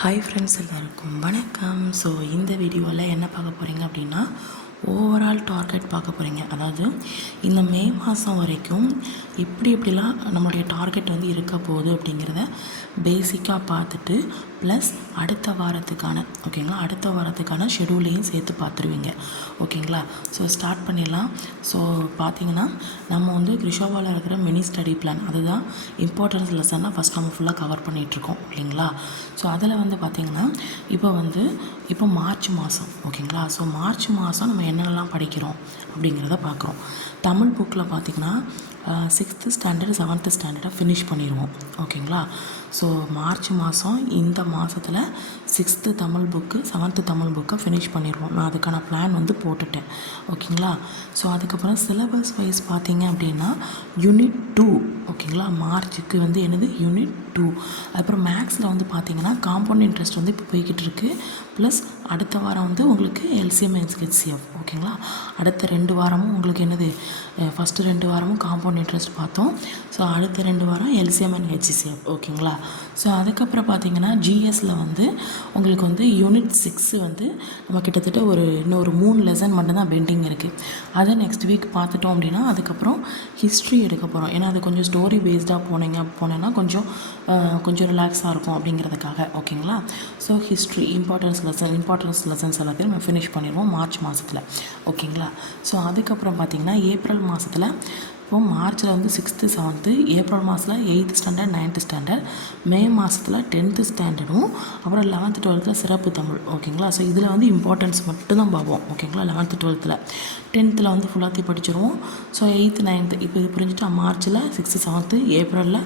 Hi friends, எல்லாருக்கும் வணக்கம். So இந்த வீடியோவில் என்ன பார்க்க போகிறீங்க அப்படின்னா, ஓவரால் டார்கெட் பார்க்க போகிறீங்க. அதாவது இந்த மே மாதம் வரைக்கும் எப்படிலாம் நம்மளுடைய டார்கெட் வந்து இருக்க போகுது அப்படிங்கிறத பேசிக்காக பார்த்துட்டு ப்ளஸ் அடுத்த வாரத்துக்கான ஷெடியூலையும் சேர்த்து பார்த்துருவீங்க. ஓகேங்களா? ஸோ ஸ்டார்ட் பண்ணிடலாம். ஸோ பார்த்தீங்கன்னா நம்ம வந்து கிருஷோவாவில் இருக்கிற மினி ஸ்டடி பிளான், அதுதான் இம்பார்ட்டன்ஸ் லெசனாக ஃபஸ்ட் நம்ம ஃபுல்லாக கவர் பண்ணிகிட்ருக்கோம் இல்லைங்களா? ஸோ அதில் வந்து பார்த்திங்கன்னா இப்போ மார்ச் மாதம். ஓகேங்களா? ஸோ மார்ச் மாதம் நம்ம என்னென்னலாம் படிக்கிறோம் அப்படிங்கிறத பார்க்குறோம். தமிழ் புக்கில் பார்த்திங்கன்னா 6th ஸ்டாண்டர்ட் 7th ஸ்டாண்டர்டை ஃபினிஷ் பண்ணிடுவோம். ஓகேங்களா? ஸோ மார்ச் மாதம் இந்த மாதத்தில் 6th Tamil book 7th Tamil புக்கை ஃபினிஷ் பண்ணிடுவோம். நான் அதுக்கான பிளான் வந்து போட்டுட்டேன். ஓகேங்களா? ஸோ அதுக்கப்புறம் சிலபஸ் வைஸ் பார்த்திங்க அப்படின்னா யூனிட் 2. ஓகேங்களா? மார்ச்சுக்கு வந்து என்னது யூனிட் 2. அதுக்கப்புறம் மேக்ஸில் வந்து பார்த்திங்கன்னா காம்பவுண்ட் இன்ட்ரெஸ்ட் வந்து இப்போ போய்கிட்டு இருக்குது. ப்ளஸ் அடுத்த வாரம் வந்து உங்களுக்கு எல்சிஎம் அண்ட் ஹெச்சிஎஃப். ஓகேங்களா? அடுத்த 2 வாரமும் உங்களுக்கு என்னது, ஃபஸ்ட்டு 2 வாரமும் காம்பவுண்ட் இன்ட்ரெஸ்ட் பார்த்தோம். ஸோ அடுத்த 2 வாரம் எல்சிஎம் அண்ட் ஹெச்சிஎஃப். ஓகேங்களா? ஸோ அதுக்கப்புறம் பார்த்திங்கன்னா ஜிஎஸ்சில் வந்து உங்களுக்கு வந்து யூனிட் 6 வந்து நம்ம கிட்டத்தட்ட இன்னொரு 3 லெசன் மட்டும்தான் பெண்டிங் இருக்குது. அதை நெக்ஸ்ட் வீக் பார்த்துட்டோம் அப்படின்னா அதுக்கப்புறம் ஹிஸ்ட்ரி எடுக்க போகிறோம். ஏன்னா அது கொஞ்சம் ஸ்டோரி பேஸ்டாக போனேன்னா கொஞ்சம் ரிலாக்ஸாக இருக்கும் அப்படிங்கிறதுக்காக. ஓகேங்களா? ஸோ ஹிஸ்ட்ரி இம்பார்ட்டன்ஸ் லெசன்ஸ் எல்லாத்தையும் நம்ம ஃபினிஷ் பண்ணிடுவோம் மார்ச் மாதத்தில். ஓகேங்களா? ஸோ அதுக்கப்புறம் பார்த்திங்கன்னா ஏப்ரல் மாதத்தில் இப்போது மார்ச்சில் வந்து 6th 7th, ஏப்ரல் மாதத்தில் 8th ஸ்டாண்டர்ட் 9th ஸ்டாண்டர்ட், மே மாதத்தில் 10th ஸ்டாண்டர்டும், அப்புறம் 11th 12th சிறப்பு தமிழ். ஓகேங்களா? ஸோ இதில் வந்து இம்பார்ட்டன்ஸ் மட்டும்தான் பார்ப்போம். ஓகேங்களா? 11th 12th 10th வந்து ஃபுல்லாத்தையும் படிச்சிருவோம். ஸோ 8th 9th இப்போ இது புரிஞ்சுட்டு மார்ச்சில் 6th 7th, ஏப்ரலில்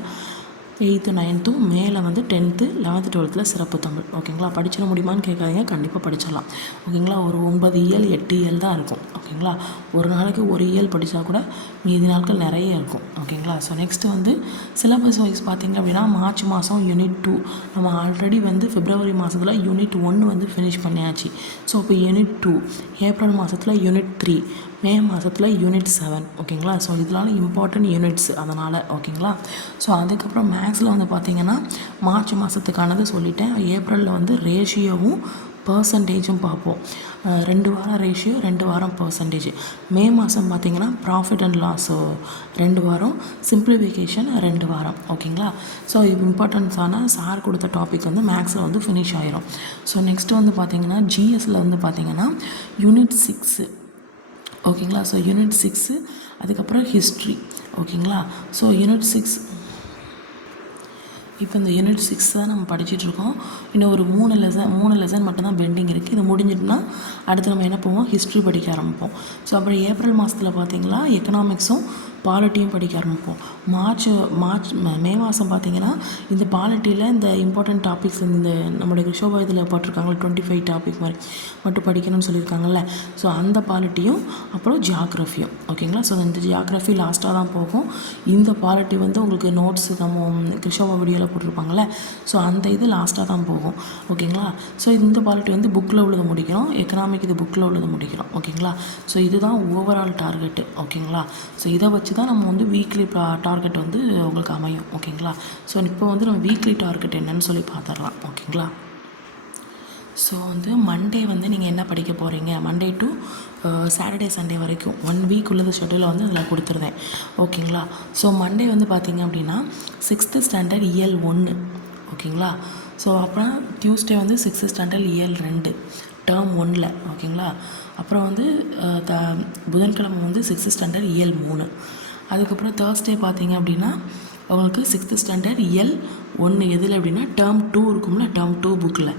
8th 9th, மேலே வந்து 10th 11th 12th சிறப்பு தமிழ். ஓகேங்களா? படிச்சிட முடியுமான்னு கேட்காதீங்க, கண்டிப்பாக படிச்சிடலாம். ஓகேங்களா? ஒரு 9 இயல் 8 இயல் தான் இருக்கும். ஓகேங்களா? ஒரு நாளைக்கு ஒரு இயல் படித்தா கூட மீதி நாட்கள் நிறைய இருக்கும். ஓகேங்களா? ஸோ நெக்ஸ்ட்டு வந்து சிலபஸ் வைஸ் பார்த்திங்க அப்படின்னா மார்ச் மாதம் யூனிட் 2 நம்ம ஆல்ரெடி வந்து பிப்ரவரி மாதத்தில் யூனிட் 1 வந்து ஃபினிஷ் பண்ணியாச்சு. ஸோ இப்போ யூனிட் 2, ஏப்ரல் மாதத்தில் யூனிட் 3, மே மாதத்தில் யூனிட் 7. ஓகேங்களா? ஸோ இதனால இம்பார்ட்டன்ட் யூனிட்ஸ் அதனால். ஓகேங்களா? ஸோ அதுக்கப்புறம் மேக்ஸில் வந்து பார்த்திங்கன்னா மார்ச் மாதத்துக்கானது சொல்லிட்டேன். ஏப்ரலில் வந்து ரேஷியோவும் பர்சன்டேஜும் பார்ப்போம். 2 வாரம் ரேஷியோ, 2 வாரம் பர்சன்டேஜ். மே மாதம் பார்த்திங்கன்னா ப்ராஃபிட் அண்ட் லாஸ் 2 வாரம், சிம்பிளிஃபிகேஷன் 2 வாரம். ஓகேங்களா? ஸோ இது இம்பார்ட்டன்ஸான சார் கொடுத்த டாபிக் வந்து மேக்ஸில் வந்து ஃபினிஷ் ஆயிரும். ஸோ நெக்ஸ்ட்டு வந்து பார்த்திங்கன்னா ஜிஎஸ்சில் வந்து பார்த்திங்கன்னா யூனிட் 6. ஓகேங்களா? ஸோ யூனிட் 6 அதுக்கப்புறம் ஹிஸ்ட்ரி. ஓகேங்களா? ஸோ யூனிட் 6 இப்போ இந்த யூனிட் 6 தான் நம்ம படிச்சுட்ருக்கோம். இன்னும் ஒரு 3 லெசன் மட்டும்தான் பெண்டிங் இருக்குது. இது முடிஞ்சிட்டுனா அடுத்து நம்ம என்ன போவோம், ஹிஸ்ட்ரி படிக்க ஆரம்பிப்போம். ஸோ அப்புறம் ஏப்ரல் மாதத்தில் பார்த்திங்கன்னா எக்கனாமிக்ஸும் பாலிட்டியும் படிக்க ஆரம்பிப்போம். மே மாதம் பார்த்திங்கன்னா இந்த பாலிட்டியில் இந்த இம்பார்ட்டன்ட் டாபிக்ஸ் இந்த நம்மளுடைய கிருஷோபா இதில் போட்டிருக்காங்கள 25 டாபிக் மாதிரி மட்டும் படிக்கணும்னு சொல்லியிருக்காங்கல்ல. ஸோ அந்த பாலிட்டியும் அப்புறம் ஜியாகிரஃபியும். ஓகேங்களா? ஸோ இந்த ஜியாகிரஃபி லாஸ்ட்டாக தான் போகும். இந்த பாலிட்டி வந்து உங்களுக்கு நோட்ஸ் நம்ம கிருஷோபா வீடியோவில் போட்டிருப்பாங்கள்ல, ஸோ அந்த இது லாஸ்ட்டாக தான் போகும். ஓகேங்களா? ஸோ இந்த பாலிட்டி வந்து புக்கில் உள்ளது முடிக்கிறோம், எக்கனாமிக் இது புக்கில் உள்ளது முடிக்கிறோம். ஓகேங்களா? ஸோ இதுதான் ஓவரால் டார்கெட்டு. ஓகேங்களா? ஸோ இதை வச்சு தான் நம்ம வந்து வீக்லி டார்கெட் வந்து உங்களுக்கு அமையும். ஓகேங்களா? ஸோ இப்போ வந்து நம்ம வீக்லி டார்கெட் என்னன்னு சொல்லி பார்த்துடலாம். ஓகேங்களா? ஸோ வந்து மண்டே வந்து நீங்கள் என்ன படிக்க போகிறீங்க, மண்டே டு சாட்டர்டே சண்டே வரைக்கும் 1 வீக் உள்ளது ஷெட்யூலை வந்து அதில் கொடுத்துருந்தேன். ஓகேங்களா? ஸோ மண்டே வந்து பார்த்திங்க அப்படின்னா 6th ஸ்டாண்டர்ட் இயல் 1. ஓகேங்களா? ஸோ அப்புறம் டியூஸ்டே வந்து 6th ஸ்டாண்டர்ட் இயல் 2 டேர்ம் 1ல். ஓகேங்களா? அப்புறம் வந்து புதன்கிழமை வந்து 6th ஸ்டாண்டர்ட் இயல் 3. அதுக்கப்புறம் தேர்ஸ்டே பார்த்திங்க அப்படின்னா உங்களுக்கு 6th ஸ்டாண்டர்ட் இயல் 1 எதில் அப்படின்னா டேர்ம் 2 இருக்கும்ல, டேர்ம் 2 புக்கில்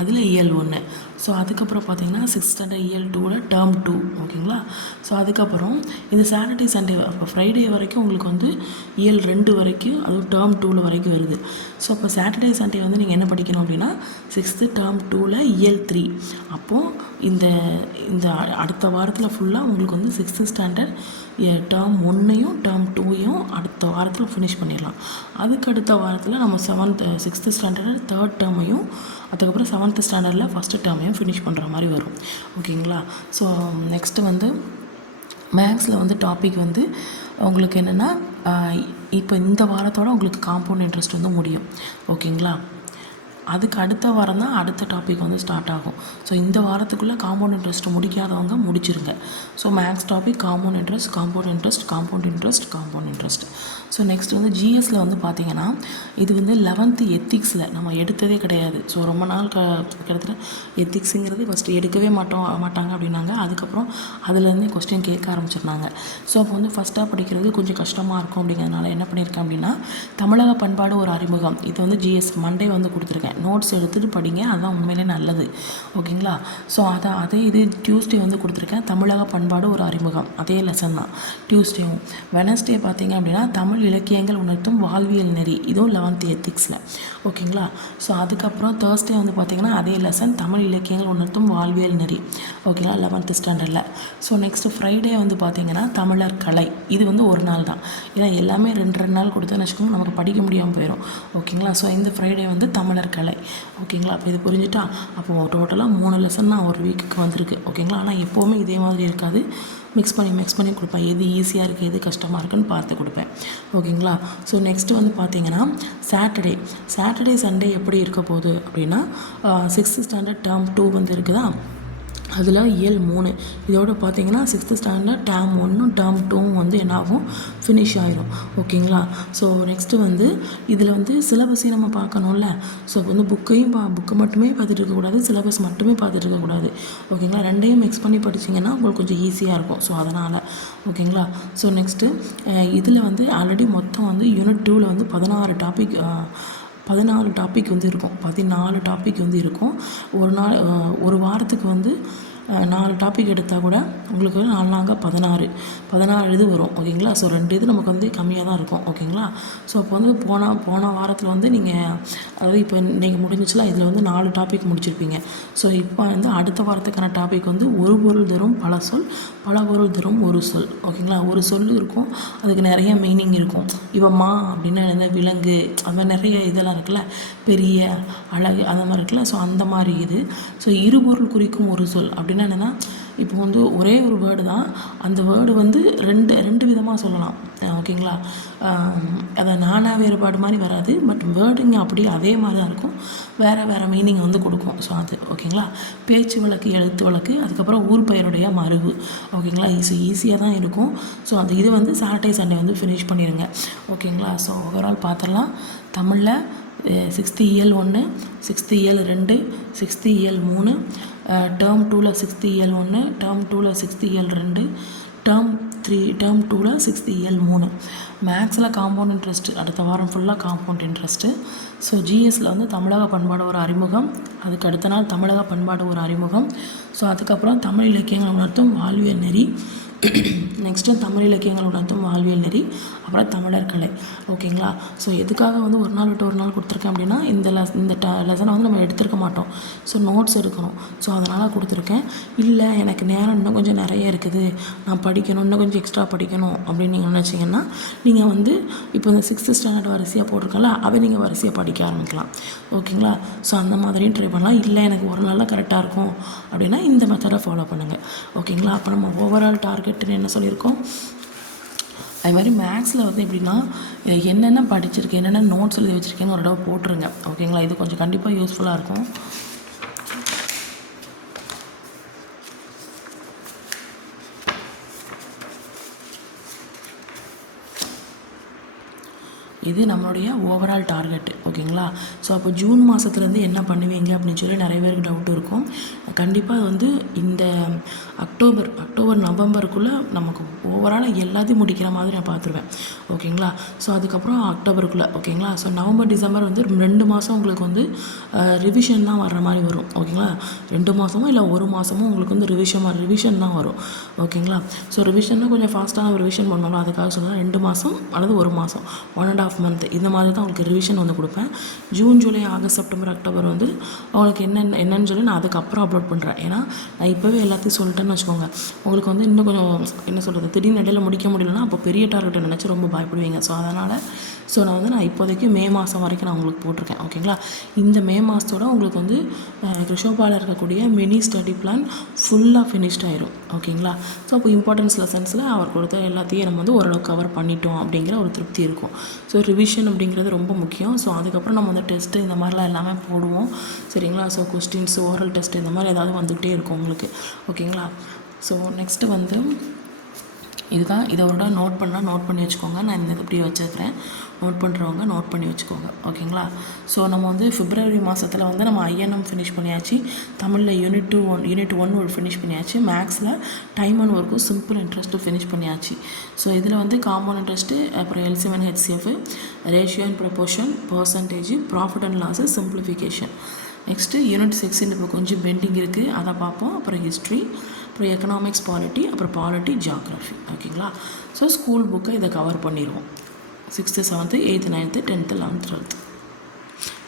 அதில் இயல் 1. ஸோ அதுக்கப்புறம் பார்த்திங்கன்னா 6th ஸ்டாண்டர்ட் இயல் 2ல் டேர்ம் 2. ஓகேங்களா? ஸோ அதுக்கப்புறம் இந்த சாட்டர்டே சண்டே அப்போ ஃப்ரைடே வரைக்கும் உங்களுக்கு வந்து இயல் 2 வரைக்கும், அதுவும் டேர்ம் 2ல் வரைக்கும் வருது. ஸோ அப்போ சாட்டர்டே சண்டே வந்து நீங்கள் என்ன படிக்கணும் அப்படின்னா 6th டேர்ம் 2ல் இயல் 3. அப்போது இந்த அடுத்த வாரத்தில் ஃபுல்லாக உங்களுக்கு வந்து 6th ஸ்டாண்டர்ட் டேர்ம் 1ஐயும் டேர்ம் 2ஐயும் அடுத்த வாரத்தில் ஃபினிஷ் பண்ணிடலாம். அதுக்கு அடுத்த வாரத்தில் நம்ம 6th ஸ்டாண்டர்ட் 3rd டேர்மையும் அதுக்கப்புறம் 7th ஸ்டாண்டர்டில் 1st டேர்மையும் ஃபினிஷ் பண்ணுற மாதிரி வரும். ஓகேங்களா? ஸோ நெக்ஸ்ட்டு வந்து மேக்ஸில் வந்து டாபிக் வந்து உங்களுக்கு என்னென்னா இப்போ இந்த வாரத்தோடு உங்களுக்கு காம்பவுண்ட் இன்ட்ரெஸ்ட் வந்து முடியும். ஓகேங்களா? அதுக்கு அடுத்த வாரம் தான் அடுத்த டாபிக் வந்து ஸ்டார்ட் ஆகும். ஸோ இந்த வாரத்துக்குள்ளே காம்பவுண்ட் இன்ட்ரெஸ்ட் முடிக்காதவங்க முடிச்சிருங்க. So maths topic compound interest, compound interest, compound interest, compound interest. So next வந்து ஜிஎஸ்சில் வந்து பார்த்திங்கன்னா இது வந்து 11th எத்திக்ஸில் நம்ம எடுத்ததே கிடையாது. ஸோ ரொம்ப நாள் கிட்டத்தட்ட எத்திக்ஸுங்கிறது ஃபஸ்ட்டு எடுக்கவே மாட்டாங்க அப்படின்னாங்க. அதுக்கப்புறம் அதுலேருந்தே கொஸ்டின் கேட்க ஆரம்பிச்சிருந்தாங்க. ஸோ அப்போ வந்து ஃபஸ்ட்டாக படிக்கிறது கொஞ்சம் கஷ்டமாக இருக்கும். அப்படிங்கிறதுனால என்ன பண்ணியிருக்கேன் அப்படின்னா தமிழக பண்பாடு ஒரு அறிமுகம், இது வந்து ஜிஎஸ் மண்டே வந்து கொடுத்துருக்கேன். நோட்ஸ் எடுத்துகிட்டு படிங்க, அதுதான் உண்மையிலே நல்லது. ஓகேங்களா? ஸோ அதே இது டியூஸ்டே வந்து கொடுத்துருக்கேன். தமிழக பண்பாடு ஒரு அறிமுகம், அதே லெசன் தான் டியூஸ்டேவும். வெனஸ்டே பார்த்திங்க அப்படின்னா தமிழ் இலக்கியங்கள் உணர்த்தும் வாழ்வியல் நெறி, இதுவும் 11th எத்திக்ஸில். ஓகேங்களா? ஸோ அதுக்கப்புறம் தேர்ஸ்டே வந்து பார்த்திங்கன்னா அதே லெசன் தமிழ் இலக்கியங்கள் உணர்த்தும் வாழ்வியல் நெறி. ஓகேங்களா? 11th ஸ்டாண்டர்டில். ஸோ நெக்ஸ்ட்டு ஃப்ரைடே வந்து பார்த்திங்கன்னா தமிழர் கலை, இது வந்து ஒரு நாள் தான். ஏன்னா எல்லாமே ரெண்டு நாள் கொடுத்தோன்னு வச்சுக்கோங்க, நமக்கு படிக்க முடியாமல் போயிடும். ஓகேங்களா? ஸோ இந்த ஃப்ரைடே வந்து தமிழர் கலை. ஓகேங்களா? அப்போ இது புரிஞ்சுட்டா அப்போது டோட்டலாக 3 லெசன் தான் ஒரு வீக்குக்கு வந்திருக்கு. ஓகேங்களா? ஆனால் எப்போவுமே இதே மாதிரி இருக்காது, மிக்ஸ் பண்ணி கொடுப்பேன். எது ஈஸியாக இருக்குது எது கஷ்டமாக இருக்குன்னு பார்த்து கொடுப்பேன். ஓகேங்களா? ஸோ நெக்ஸ்ட்டு வந்து பார்த்திங்கன்னா சாட்டர்டே சண்டே எப்படி இருக்க போகுது அப்படின்னா 6th ஸ்டாண்டர்ட் டேர்ம் 2 வந்து இருக்குதா, அதில் இயல் 3 இதோட பார்த்திங்கன்னா 6th ஸ்டாண்டர்ட் டேர்ம் 1 டேர்ம் 2 வந்து என்னாகும், ஃபினிஷ் ஆயிரும். ஓகேங்களா? ஸோ நெக்ஸ்ட்டு வந்து இதில் வந்து சிலபஸையும் நம்ம பார்க்கணும்ல. ஸோ வந்து புக்கு மட்டுமே பார்த்துட்டு இருக்கக்கூடாது, சிலபஸ் மட்டுமே பார்த்துட்டு இருக்கக்கூடாது. ஓகேங்களா? ரெண்டையும் மிக்ஸ் பண்ணி படிச்சிங்கன்னா உங்களுக்கு கொஞ்சம் ஈஸியாக இருக்கும். ஸோ அதனால் ஓகேங்களா? ஸோ நெக்ஸ்ட்டு இதில் வந்து ஆல்ரெடி மொத்தம் வந்து யூனிட் 2ல் வந்து 14 டாபிக் வந்து இருக்கும். 14 டாபிக் வந்து இருக்கும். ஒரு வாரத்துக்கு வந்து 4 டாபிக் எடுத்தால் கூட உங்களுக்கு 4 நாங்க 16 இது வரும். ஓகேங்களா? ஸோ 2 இது நமக்கு வந்து கம்மியாக தான் இருக்கும். ஓகேங்களா? ஸோ அப்போ வந்து போன வாரத்தில் வந்து நீங்கள் அதாவது இப்போ நீங்கள் முடிஞ்சிச்சுல, இதில் வந்து 4 டாபிக் முடிச்சிருப்பீங்க. ஸோ இப்போ வந்து அடுத்த வாரத்துக்கான டாபிக் வந்து ஒரு பொருள் தரும் பல சொல், பல பொருள் தரும் ஒரு சொல். ஓகேங்களா? ஒரு சொல் இருக்கும், அதுக்கு நிறைய மீனிங் இருக்கும். இப்போ மா அப்படின்னா என்ன, விலங்கு, அது மாதிரி நிறைய இதெல்லாம் இருக்குல்ல, பெரிய, அழகு, அந்த மாதிரி இருக்குல்ல. ஸோ அந்த மாதிரி இது. ஸோ இருபொருள் குறிக்கும் ஒரு சொல் அப்படின்னா என்னென்னா, இப்போ வந்து ஒரே ஒரு வேர்டு தான், அந்த வேர்டு வந்து ரெண்டு விதமாக சொல்லலாம். ஓகேங்களா? அதை நானா வேறுபாடு மாதிரி வராது, பட் வேர்டுங்க அப்படியே அதே மாதிரி தான் இருக்கும், வேறு மீனிங் வந்து கொடுக்கும். ஸோ அது ஓகேங்களா? பேச்சு வழக்கு, எழுத்து வழக்கு, அதுக்கப்புறம் ஊர் பெயருடைய மருவு. ஓகேங்களா? ஈஸியாக தான் இருக்கும். ஸோ அந்த இது வந்து சாட்டர்டே சண்டே வந்து ஃபினிஷ் பண்ணிடுங்க. ஓகேங்களா? ஸோ ஓவரால் பார்த்துடலாம். தமிழில் 6th இயல் 1, 6th இயல் 2, 6th இயல் 3, டேர்ம் 2ல் 6th இயல் 1, டேர்ம் 2ல் 6th இயல் 2, டேர்ம் 2ல் 6th இயல் 3. மேக்ஸில் காம்பவுண்ட் இன்ட்ரெஸ்ட்டு அடுத்த வாரம் ஃபுல்லாக காம்பவுண்ட் இன்ட்ரெஸ்ட்டு. ஸோ ஜிஎஸ்சில் வந்து தமிழக பண்பாடு ஒரு அறிமுகம், அதுக்கு அடுத்த நாள் தமிழக பண்பாடு ஒரு அறிமுகம். ஸோ அதுக்கப்புறம் தமிழ் இலக்கியங்கள் உணர்த்தும் வாழ்வியல் நெறி, நெக்ஸ்ட்டு தமிழ் இலக்கியங்கள் உணர்த்தும் வாழ்வியல் நெறி, அப்புறம் தமிழர் கலை. ஓகேங்களா? ஸோ எதுக்காக வந்து ஒரு நாள் விட்டு ஒரு நாள் கொடுத்துருக்கேன் அப்படின்னா இந்த லெசனை வந்து நம்ம எடுத்துருக்க மாட்டோம். ஸோ நோட்ஸ் எடுக்கணும். ஸோ அதனால் கொடுத்துருக்கேன். இல்லை எனக்கு நேரம் இன்னும் கொஞ்சம் நிறைய இருக்குது, நான் படிக்கணும், இன்னும் கொஞ்சம் எக்ஸ்ட்ரா படிக்கணும் அப்படின்னு நீங்கள் நினச்சிங்கன்னா நீங்கள் வந்து இப்போ இந்த 6th ஸ்டாண்டர்ட் வரிசையாக போட்டிருக்கல, அதை நீங்கள் வரிசையாக படிக்க ஆரம்பிக்கலாம். ஓகேங்களா? ஸோ அந்த மாதிரியும் ட்ரை பண்ணலாம். இல்லை எனக்கு ஒரு நாளில் கரெக்டாக இருக்கும் அப்படின்னா இந்த மெத்தடை ஃபாலோ பண்ணுங்கள். ஓகேங்களா? அப்போ நம்ம ஓவரால் டார்கெட்டுன்னு என்ன சொல்லியிருக்கோம், அது மாதிரி மேக்ஸில் வந்து எப்படின்னா என்னென்ன படிச்சிருக்கேன், என்னென்ன நோட்ஸ் எழுதி வச்சுருக்கேன்னு ஒரு தடவை போட்டுருங்க. ஓகேங்களா? இது கொஞ்சம் கண்டிப்பாக யூஸ்ஃபுல்லாக இருக்கும். இது நம்மளுடைய ஓவரால் டார்கெட். ஓகேங்களா? ஸோ அப்போ ஜூன் மாதத்துலேருந்து என்ன பண்ணுவீங்க அப்படின்னு சொல்லி நிறைய பேருக்கு டவுட் இருக்கும். கண்டிப்பாக அது வந்து இந்த அக்டோபர் நவம்பருக்குள்ளே நமக்கு ஓவராலாக எல்லாத்தையும் முடிக்கிற மாதிரி நான் பார்த்துருவேன். ஓகேங்களா? ஸோ அதுக்கப்புறம் அக்டோபருக்குள்ளே. ஓகேங்களா? ஸோ நவம்பர் டிசம்பர் வந்து 2 மாதம் உங்களுக்கு வந்து ரிவிஷன் தான் வர்ற மாதிரி வரும். ஓகேங்களா? 2 மாதமோ இல்லை 1 மாதமோ உங்களுக்கு வந்து ரிவிஷன் தான் வரும். ஓகேங்களா? ஸோ ரிவிஷன்னா கொஞ்சம் ஃபாஸ்ட்டான ஒரு ரிவிஷன் பண்ணணும், அதுக்காக சொல்லுங்கள். 2 மாதம் அல்லது 1 மாதம், 1.5 மந்த் இந்த மாதிரி தான் உங்களுக்கு ரிவிஷன் வந்து கொடுப்பேன். June, July, August, September, October வந்து உங்களுக்கு என்னன்னு சொல்லி நான் அதுக்கப்புறம் அப்லோட் பண்ணுறேன். ஏன்னா நான் இப்போவே எல்லாத்தையும் சொல்லிட்டேன்னு வச்சுக்கோங்க, உங்களுக்கு வந்து இன்னும் கொஞ்சம் என்ன சொல்கிறது, திடீர்னு இடையில முடிக்க முடியலன்னா அப்போ பெரிய டார்கெட்டை நினச்சி ரொம்ப பயப்படுவீங்க. ஸோ அதனால் நான் இப்போதைக்கு மே மாதம் வரைக்கும் நான் உங்களுக்கு போட்டிருக்கேன். ஓகேங்களா? இந்த மே மாதத்தோட உங்களுக்கு வந்து கிருஷோபாவில் இருக்கக்கூடிய மினி ஸ்டடி பிளான் ஃபுல்லாக ஃபினிஷ்ட் ஆயிரும். ஓகேங்களா? ஸோ அப்போ இம்பார்ட்டன்ஸ் லெசன்ஸில் அவர் கொடுத்த எல்லாத்தையும் நம்ம வந்து ஓரளவுக்கு கவர் பண்ணிட்டோம் அப்படிங்கிற ஒரு திருப்தி இருக்கும். ஸோ ரிவிஷன் அப்படிங்கிறது ரொம்ப முக்கியம். ஸோ அதுக்கப்புறம் நம்ம வந்து டெஸ்ட்டு இந்த மாதிரிலாம் எல்லாமே போடுவோம். சரிங்களா? ஸோ கொஸ்டின்ஸ், ஓரல் டெஸ்ட் இந்த மாதிரி ஏதாவது வந்துகிட்டே இருக்கும் உங்களுக்கு. ஓகேங்களா? ஸோ நெக்ஸ்ட்டு வந்து இதுதான். இதோட நோட் பண்ணி வச்சுக்கோங்க. நான் இந்த இப்படி வச்சுருக்கிறேன். நோட் பண்ணுறவங்க நோட் பண்ணி வச்சுக்கோங்க. ஓகேங்களா? ஸோ நம்ம வந்து பிப்ரவரி மாதத்தில் வந்து நம்ம ஐஎன்எம் ஃபினிஷ் பண்ணியாச்சு. தமிழில் யூனிட் 1 ஒரு ஃபினிஷ் பண்ணியாச்சு. மேக்ஸில் டைம் அண்ட் ஒர்க்கும் சிம்பிள் இன்ட்ரெஸ்ட்டும் ஃபினிஷ் பண்ணியாச்சு. ஸோ இதில் வந்து காம்பவுண்ட் இன்ட்ரெஸ்ட்டு, அப்புறம் LCM and HCF, ratio and proportion, percentage, profit and loss, simplification. Next unit 6 இப்போ கொஞ்சம் பெண்டிங் இருக்குது, அதை பார்ப்போம். அப்புறம் ஹிஸ்ட்ரி, அப்புறம் எக்கனாமிக்ஸ், பாலிட்டி, அப்புறம் பாலிட்டி, ஜியாகிரஃபி. ஓகேங்களா? ஸோ ஸ்கூல் புக்கை இதை கவர் பண்ணிடுவோம். 6th, 7th, 8th, 9th, 10th, 11th, 12th.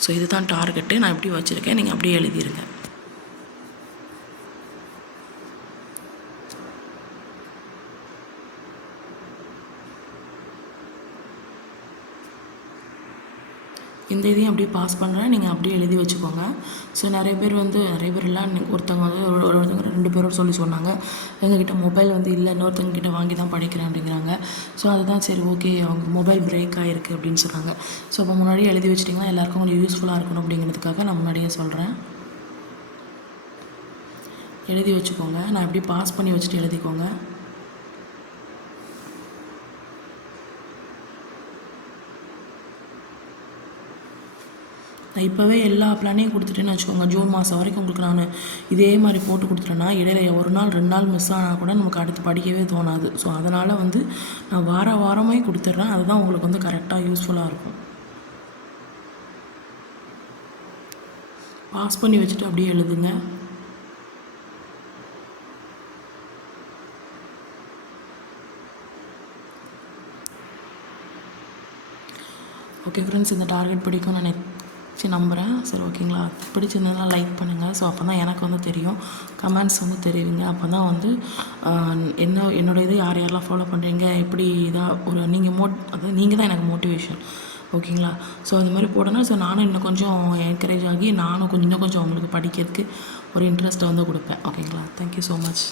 So இதுதான் டார்கெட்டு. நான் எப்படி வச்சுருக்கேன், நீங்கள் அப்படியே எழுதிடுங்க. இந்த இதையும் அப்படியே பாஸ் பண்ணுறேன், நீங்கள் அப்படியே எழுதி வச்சுக்கோங்க. ஸோ நிறைய பேர் இல்லை, ஒருத்தவங்க வந்து ஒருத்தவங்க 2 பேரும் சொன்னாங்க, எங்ககிட்ட மொபைல் வந்து இல்லை, இன்னொருத்தவங்க கிட்ட வாங்கி தான் படிக்கிறேன் அப்படிங்கிறாங்க. ஸோ அதுதான் சரி ஓகே, அவங்க மொபைல் பிரேக் ஆகிருக்கு அப்படின்னு சொன்னாங்க. ஸோ அப்போ முன்னாடியே எழுதி வச்சிட்டிங்கன்னா எல்லாேருக்கும் கொஞ்சம் யூஸ்ஃபுல்லாக இருக்கணும் அப்படிங்கிறதுக்காக நான் முன்னாடியே சொல்கிறேன். எழுதி வச்சுக்கோங்க. நான் எப்படி பாஸ் பண்ணி வச்சுட்டு எழுதிக்கோங்க. நான் இப்போவே எல்லா பிளானையும் கொடுத்துட்டேன்னு வச்சுக்கோங்க. ஜூன் மாதம் வரைக்கும் உங்களுக்கு நான் இதே மாதிரி போட்டு கொடுத்துட்டேன்னா இடையில 1 நாள் 2 நாள் மிஸ் ஆனால் கூட நமக்கு அடுத்து படிக்கவே தோணாது. ஸோ அதனால் வந்து நான் வாரமே கொடுத்துட்றேன். அதுதான் உங்களுக்கு வந்து கரெக்டாக யூஸ்ஃபுல்லாக இருக்கும். பாஸ் பண்ணி வச்சுட்டு அப்படியே எழுதுங்க. ஓகே ஃப்ரெண்ட்ஸ், இந்த டார்கெட் படிக்கும் நான் நம்புகிறேன். சரி ஓகேங்களா? பிடிச்சிருந்ததுனா லைக் பண்ணுங்கள். ஸோ அப்போ தான் எனக்கு வந்து தெரியும், கமெண்ட்ஸ் வந்து தெரிவிங்க. அப்போ தான் வந்து என்னோட இது யாரெல்லாம் ஃபாலோ பண்ணுறீங்க, எப்படி இதாக அதாவது நீங்கள் தான் எனக்கு மோட்டிவேஷன். ஓகேங்களா? ஸோ அது மாதிரி போடணும். ஸோ நானும் இன்னும் கொஞ்சம் என்கரேஜ் ஆகி நானும் இன்னும் கொஞ்சம் உங்களுக்கு படிக்கிறதுக்கு ஒரு இன்ட்ரெஸ்ட்டை வந்து கொடுப்பேன். ஓகேங்களா? Thank you so much.